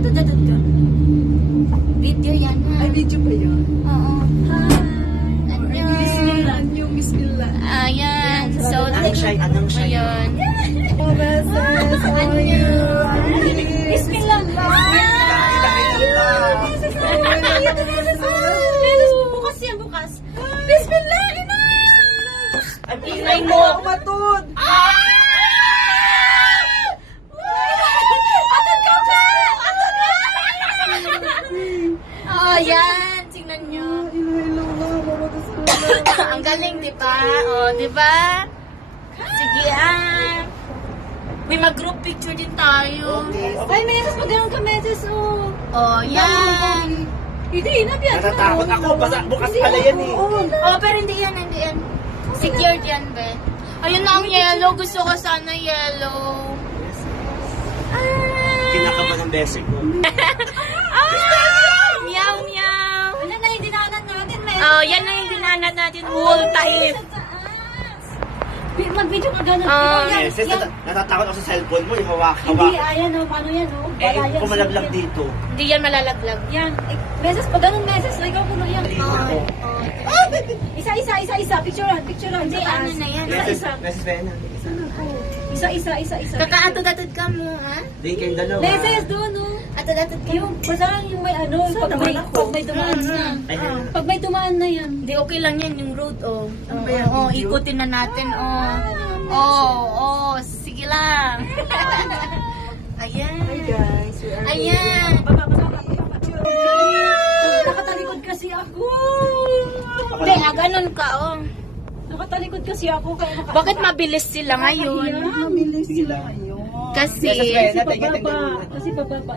Atod ka. Video yan ha. Ay, video ba yun? Oo. Anyo, Miss Mila. Ayan. So, Anong shine? ayun. Oh, Meses, how are you? Bismillah. Bukas yan, bukas. Bismillah, ina! Ingay mo. Matod! Oh, yan. Tingnan nyo. Hello na, maraming salamat. Ang galing, di ba? Oh, di ba? Sige, may mag-group picture din tayo. Ay, Meses, pag ganun ka, Meses, oh. Oh, yan. Hindi, inabiyan. Natatakot ako. Basta bukas pala yan eh. Oh, pero hindi yan. Secured yan, be. Ayun na ang yellow. Gusto ko sana yellow. Kinakabahan ng basic ko. Meow, meow. Ano na yung dinanan natin, Meses? Oh, yan na yung dinanan natin. Wall type. Mag-video ka ganun. Ah, Yan, Yes, yan. natatakot ako sa cellphone mo. Yung hawak. Hindi, ayan, oh. Paano yan, oh? Eh, Wala yan. pumalaglag dito. Hindi yan malalaglag. Yan. Meses, pag ganun, Meses, ikaw puno yan. Dito ako. Isa. Picturean. Hindi, ano na yan. Beses Vena. Isa. Kakaatod-atod ka mo, ha? Di kayong dalawa. Meses, doon, oh. Atod-atod ka. Yung, basta lang yung may ano, pag may dumaan na. Ayun. Pag may dumaan na yan. Hindi, okay lang yan, yung road, oh. Ano ba yan, Oo, video? ikutin na natin, oh. Sige lang. Ayan. Guys, we are Ayan. Nakatalikod kasi ako. Hindi, ganun ka, oh. Nakatalikod kasi ako. Kaya Bakit mabilis sila ngayon? Mabilis Sige sila lang. ngayon. Kasi, Beses Vena, Kasi tingnan pababa. Kasi pababa.